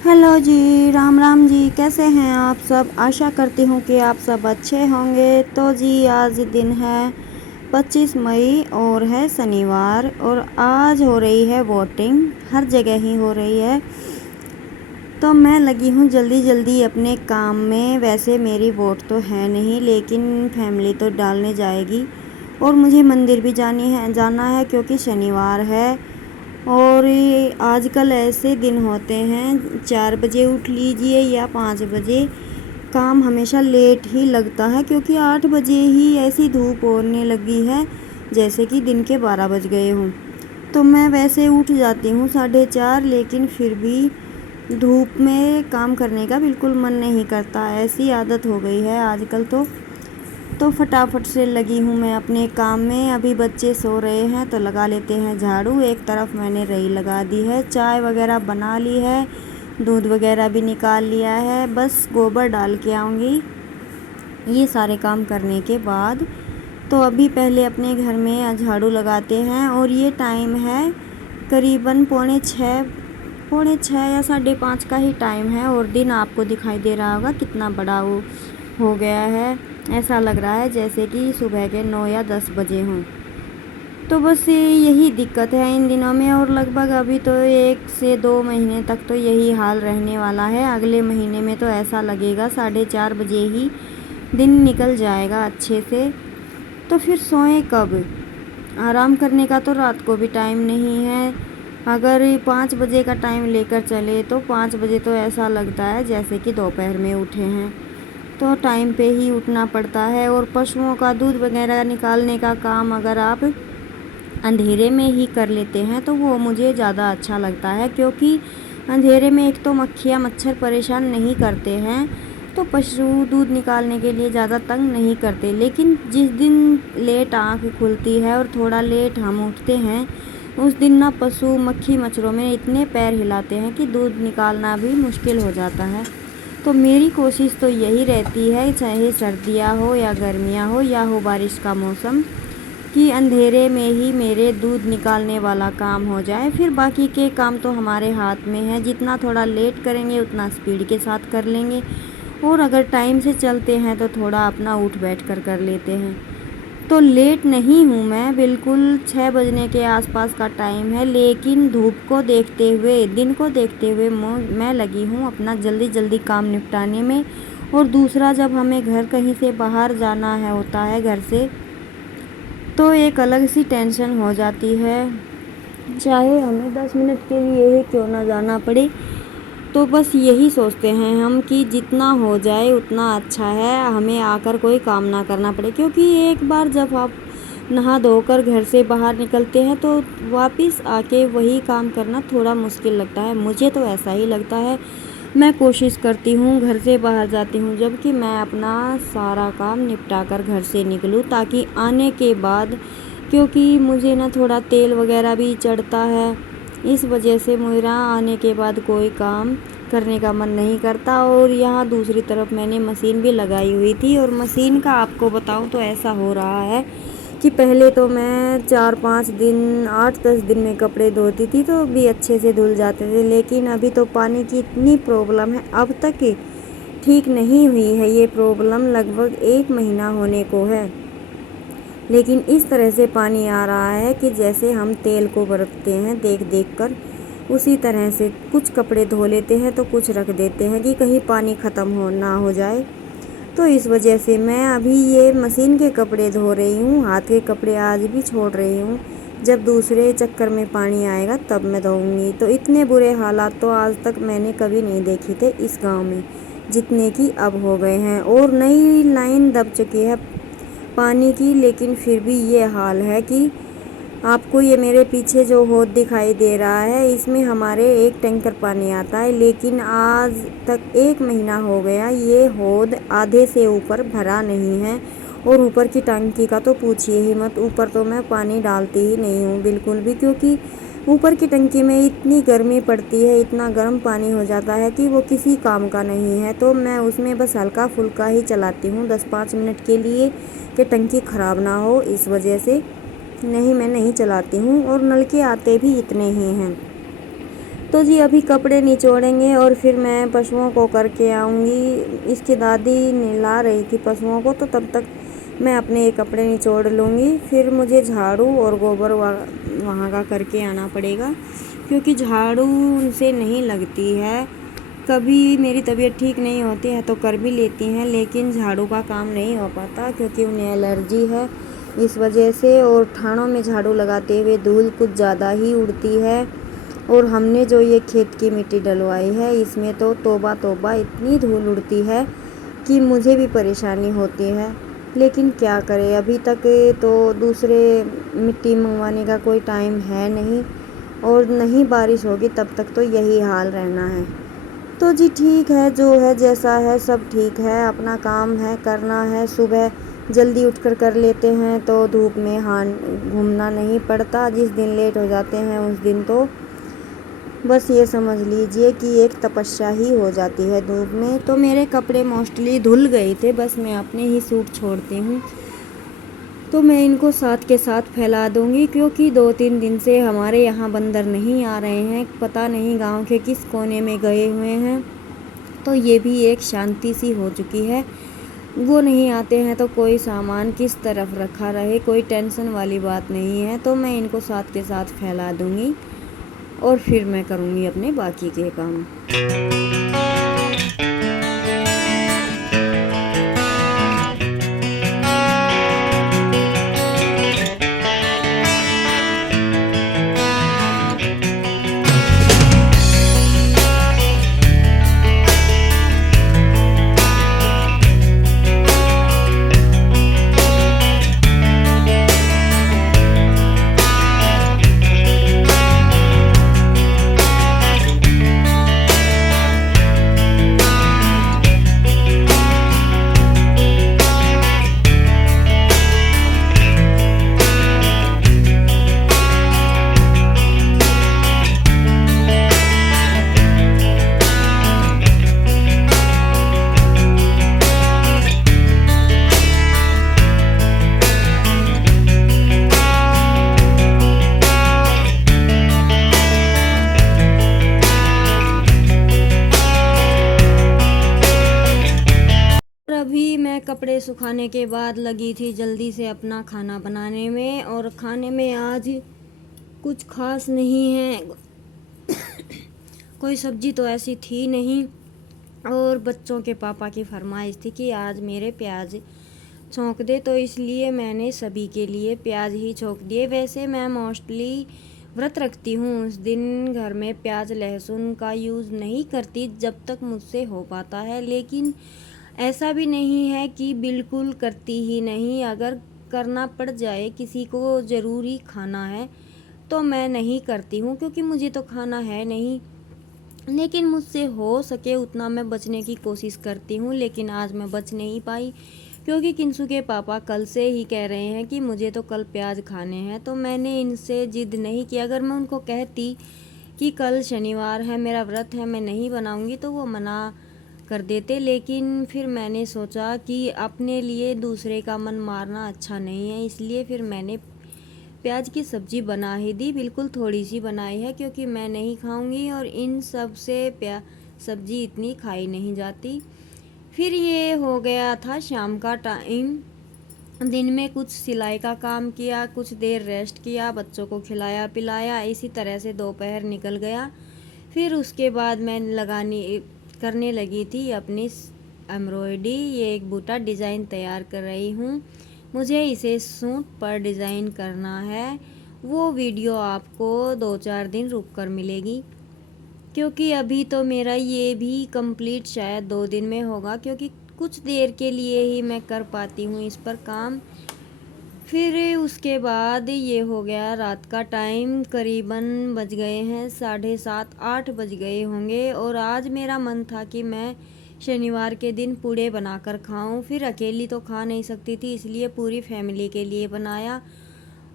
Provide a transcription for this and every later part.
Hello जी, राम राम जी। कैसे हैं आप सब? आशा करती हूँ कि आप सब अच्छे होंगे। तो जी आज दिन है 25 मई और है शनिवार, और आज हो रही है वोटिंग। हर जगह ही हो रही है। तो मैं लगी हूँ जल्दी जल्दी अपने काम में। वैसे मेरी वोट तो है नहीं, लेकिन फैमिली तो डालने जाएगी। और मुझे मंदिर भी जाना है क्योंकि शनिवार है। और ये आजकल ऐसे दिन होते हैं 4 बजे उठ लीजिए या 5 बजे, काम हमेशा लेट ही लगता है क्योंकि 8 बजे ही ऐसी धूप होने लगी है जैसे कि दिन के 12 बज गए हों। तो मैं वैसे उठ जाती हूँ 4:30, लेकिन फिर भी धूप में काम करने का बिल्कुल मन नहीं करता। ऐसी आदत हो गई है आजकल। तो फटाफट से लगी हूँ मैं अपने काम में। अभी बच्चे सो रहे हैं तो लगा लेते हैं झाड़ू। एक तरफ मैंने रई लगा दी है, चाय वगैरह बना ली है, दूध वगैरह भी निकाल लिया है। बस गोबर डाल के आऊँगी ये सारे काम करने के बाद। तो अभी पहले अपने घर में झाड़ू लगाते हैं। और ये टाइम है करीबन पौने छः या 5:30 का ही टाइम है। और दिन आपको दिखाई दे रहा होगा कितना बड़ा वो हो गया है। ऐसा लग रहा है जैसे कि सुबह के 9 या 10 बजे हों। तो बस यही दिक्कत है इन दिनों में। और लगभग अभी तो 1 से 2 महीने तक तो यही हाल रहने वाला है। अगले महीने में तो ऐसा लगेगा 4:30 बजे ही दिन निकल जाएगा अच्छे से। तो फिर सोएं कब? आराम करने का तो रात को भी टाइम नहीं है। अगर 5 बजे का टाइम लेकर चले तो 5 बजे तो ऐसा लगता है जैसे कि दोपहर में उठे हैं। तो टाइम पे ही उठना पड़ता है। और पशुओं का दूध वगैरह निकालने का काम अगर आप अंधेरे में ही कर लेते हैं तो वो मुझे ज़्यादा अच्छा लगता है, क्योंकि अंधेरे में एक तो मक्खियाँ मच्छर परेशान नहीं करते हैं, तो पशु दूध निकालने के लिए ज़्यादा तंग नहीं करते। लेकिन जिस दिन लेट आँख खुलती है और थोड़ा लेट हम उठते हैं, उस दिन ना पशु मक्खी मच्छरों में इतने पैर हिलाते हैं कि दूध निकालना भी मुश्किल हो जाता है। तो मेरी कोशिश तो यही रहती है, चाहे सर्दियाँ हो या गर्मियाँ हो या हो बारिश का मौसम, कि अंधेरे में ही मेरे दूध निकालने वाला काम हो जाए। फिर बाकी के काम तो हमारे हाथ में है। जितना थोड़ा लेट करेंगे उतना स्पीड के साथ कर लेंगे। और अगर टाइम से चलते हैं तो थोड़ा अपना उठ बैठ कर लेते हैं। तो लेट नहीं हूँ मैं, बिल्कुल 6 बजने के आसपास का टाइम है। लेकिन धूप को देखते हुए, दिन को देखते हुए मैं लगी हूँ अपना जल्दी जल्दी काम निपटाने में। और दूसरा, जब हमें घर कहीं से बाहर जाना है होता है घर से, तो एक अलग सी टेंशन हो जाती है, चाहे हमें 10 मिनट के लिए ही क्यों ना जाना पड़े। तो बस यही सोचते हैं हम कि जितना हो जाए उतना अच्छा है, हमें आकर कोई काम ना करना पड़े। क्योंकि एक बार जब आप नहा धोकर घर से बाहर निकलते हैं तो वापस आके वही काम करना थोड़ा मुश्किल लगता है। मुझे तो ऐसा ही लगता है। मैं कोशिश करती हूँ घर से बाहर जाती हूँ जबकि मैं अपना सारा काम निपटा कर घर से निकलूँ, ताकि आने के बाद, क्योंकि मुझे ना थोड़ा तेल वगैरह भी चढ़ता है, इस वजह से मेरा आने के बाद कोई काम करने का मन नहीं करता। और यहाँ दूसरी तरफ मैंने मशीन भी लगाई हुई थी, और मशीन का आपको बताऊँ तो ऐसा हो रहा है कि पहले तो मैं 4-5 दिन, 8-10 दिन में कपड़े धोती थी तो भी अच्छे से धुल जाते थे। लेकिन अभी तो पानी की इतनी प्रॉब्लम है, अब तक ठीक नहीं हुई है ये प्रॉब्लम। लगभग 1 महीना होने को है, लेकिन इस तरह से पानी आ रहा है कि जैसे हम तेल को बरतते हैं देख देख कर, उसी तरह से कुछ कपड़े धो लेते हैं तो कुछ रख देते हैं कि कहीं पानी ख़त्म ना हो जाए। तो इस वजह से मैं अभी ये मशीन के कपड़े धो रही हूँ, हाथ के कपड़े आज भी छोड़ रही हूँ। जब दूसरे चक्कर में पानी आएगा तब मैं धोऊँगी। तो इतने बुरे हालात तो आज तक मैंने कभी नहीं देखे थे इस गांव में, जितने कि अब हो गए हैं। और नई लाइन दब चुकी है पानी की, लेकिन फिर भी ये हाल है कि आपको ये मेरे पीछे जो हौद दिखाई दे रहा है, इसमें हमारे 1 टैंकर पानी आता है। लेकिन आज तक 1 महीना हो गया ये हौद आधे से ऊपर भरा नहीं है। और ऊपर की टंकी का तो पूछिए ही मत, ऊपर तो मैं पानी डालती ही नहीं हूँ बिल्कुल भी, क्योंकि ऊपर की टंकी में इतनी गर्मी पड़ती है, इतना गर्म पानी हो जाता है कि वो किसी काम का नहीं है। तो मैं उसमें बस हल्का फुल्का ही चलाती हूँ 10-5 मिनट के लिए, कि टंकी ख़राब ना हो, इस वजह से नहीं मैं नहीं चलाती हूँ। और नल के आते भी इतने ही हैं। तो जी अभी कपड़े निचोड़ेंगे और फिर मैं पशुओं को करके आऊँगी। इसकी दादी नहला रही थी पशुओं को, तो तब तक मैं अपने ये कपड़े निचोड़ लूँगी। फिर मुझे झाड़ू और गोबर वहाँ का करके आना पड़ेगा, क्योंकि झाड़ू उनसे नहीं लगती है। कभी मेरी तबीयत ठीक नहीं होती है तो कर भी लेती हैं, लेकिन झाड़ू का काम नहीं हो पाता क्योंकि उन्हें एलर्जी है इस वजह से। और ठाणों में झाड़ू लगाते हुए धूल कुछ ज़्यादा ही उड़ती है। और हमने जो ये खेत की मिट्टी डलवाई है इसमें तो तौबा तौबा इतनी धूल उड़ती है कि मुझे भी परेशानी होती है। लेकिन क्या करें, अभी तक तो दूसरे मिट्टी मंगवाने का कोई टाइम है नहीं, और नहीं बारिश होगी तब तक तो यही हाल रहना है। तो जी ठीक है, जो है जैसा है सब ठीक है। अपना काम है, करना है, सुबह जल्दी उठकर कर लेते हैं तो धूप में घूमना नहीं पड़ता। जिस दिन लेट हो जाते हैं उस दिन तो बस ये समझ लीजिए कि एक तपस्या ही हो जाती है धूप में। तो मेरे कपड़े मोस्टली धुल गए थे, बस मैं अपने ही सूट छोड़ती हूँ। तो मैं इनको साथ के साथ फैला दूँगी, क्योंकि 2-3 दिन से हमारे यहाँ बंदर नहीं आ रहे हैं। पता नहीं गांव के किस कोने में गए हुए हैं। तो ये भी एक शांति सी हो चुकी है। वो नहीं आते हैं तो कोई सामान किस तरफ रखा रहे, कोई टेंशन वाली बात नहीं है। तो मैं इनको साथ के साथ फैला दूँगी और फिर मैं करूँगी अपने बाकी के काम। अभी मैं कपड़े सुखाने के बाद लगी थी जल्दी से अपना खाना बनाने में, और खाने में आज कुछ खास नहीं है। कोई सब्जी तो ऐसी थी नहीं, और बच्चों के पापा की फरमाइश थी कि आज मेरे प्याज छौंक दे, तो इसलिए मैंने सभी के लिए प्याज ही छौंक दिए। वैसे मैं मोस्टली व्रत रखती हूँ, उस दिन घर में प्याज लहसुन का यूज़ नहीं करती जब तक मुझसे हो पाता है। लेकिन ऐसा भी नहीं है कि बिल्कुल करती ही नहीं। अगर करना पड़ जाए, किसी को ज़रूरी खाना है तो मैं नहीं करती हूँ, क्योंकि मुझे तो खाना है नहीं। लेकिन मुझसे हो सके उतना मैं बचने की कोशिश करती हूँ। लेकिन आज मैं बच नहीं पाई, क्योंकि किंसू के पापा कल से ही कह रहे हैं कि मुझे तो कल प्याज खाने हैं। तो मैंने इनसे ज़िद नहीं की। अगर मैं उनको कहती कि कल शनिवार है, मेरा व्रत है, मैं नहीं बनाऊँगी, तो वो मना कर देते। लेकिन फिर मैंने सोचा कि अपने लिए दूसरे का मन मारना अच्छा नहीं है, इसलिए फिर मैंने प्याज की सब्ज़ी बना ही दी। बिल्कुल थोड़ी सी बनाई है, क्योंकि मैं नहीं खाऊंगी और इन सब से सब्ज़ी इतनी खाई नहीं जाती। फिर ये हो गया था शाम का टाइम। दिन में कुछ सिलाई का काम किया, कुछ देर रेस्ट किया, बच्चों को खिलाया पिलाया, इसी तरह से दोपहर निकल गया। फिर उसके बाद मैं करने लगी थी अपनी एम्ब्रॉयडरी। ये एक बूटा डिज़ाइन तैयार कर रही हूँ। मुझे इसे सूट पर डिज़ाइन करना है। वो वीडियो आपको 2-4 दिन रुक कर मिलेगी, क्योंकि अभी तो मेरा ये भी कंप्लीट शायद 2 दिन में होगा, क्योंकि कुछ देर के लिए ही मैं कर पाती हूँ इस पर काम। फिर उसके बाद ये हो गया रात का टाइम, करीबन बज गए हैं 7:30-8 बज गए होंगे। और आज मेरा मन था कि मैं शनिवार के दिन पूड़े बनाकर खाऊं। फिर अकेली तो खा नहीं सकती थी, इसलिए पूरी फैमिली के लिए बनाया।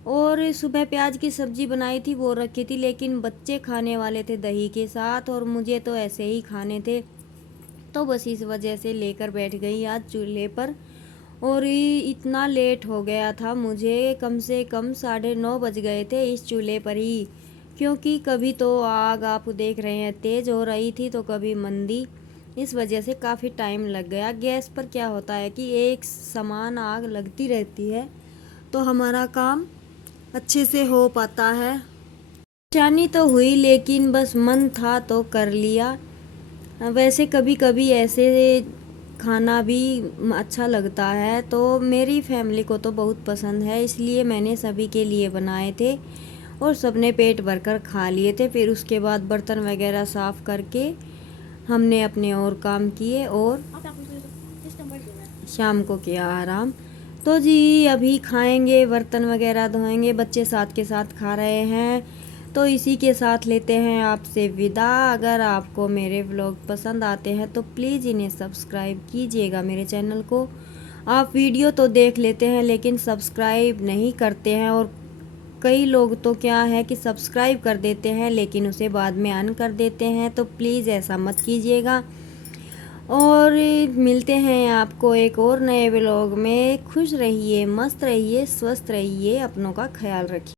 और सुबह प्याज की सब्ज़ी बनाई थी, वो रखी थी, लेकिन बच्चे खाने वाले थे दही के साथ, और मुझे तो ऐसे ही खाने थे। तो बस इस वजह से लेकर बैठ गई आज चूल्हे पर। और इतना लेट हो गया था मुझे, कम से कम 9:30 बज गए थे इस चूल्हे पर ही क्योंकि कभी तो आग आप देख रहे हैं तेज़ हो रही थी तो कभी मंदी, इस वजह से काफ़ी टाइम लग गया। गैस पर क्या होता है कि एक समान आग लगती रहती है तो हमारा काम अच्छे से हो पाता है। परेशानी तो हुई लेकिन बस मन था तो कर लिया। वैसे कभी कभी ऐसे खाना भी अच्छा लगता है, तो मेरी फैमिली को तो बहुत पसंद है, इसलिए मैंने सभी के लिए बनाए थे और सबने पेट भरकर खा लिए थे। फिर उसके बाद बर्तन वगैरह साफ़ करके हमने अपने और काम किए और शाम को किया आराम। तो जी अभी खाएंगे, बर्तन वगैरह धोएंगे, बच्चे साथ के साथ खा रहे हैं। तो इसी के साथ लेते हैं आपसे विदा। अगर आपको मेरे व्लॉग पसंद आते हैं तो प्लीज़ इन्हें सब्सक्राइब कीजिएगा मेरे चैनल को। आप वीडियो तो देख लेते हैं लेकिन सब्सक्राइब नहीं करते हैं, और कई लोग तो क्या है कि सब्सक्राइब कर देते हैं लेकिन उसे बाद में अन कर देते हैं, तो प्लीज़ ऐसा मत कीजिएगा। और मिलते हैं आपको एक और नए व्लॉग में। खुश रहिए, मस्त रहिए, स्वस्थ रहिए, अपनों का ख्याल रखिए।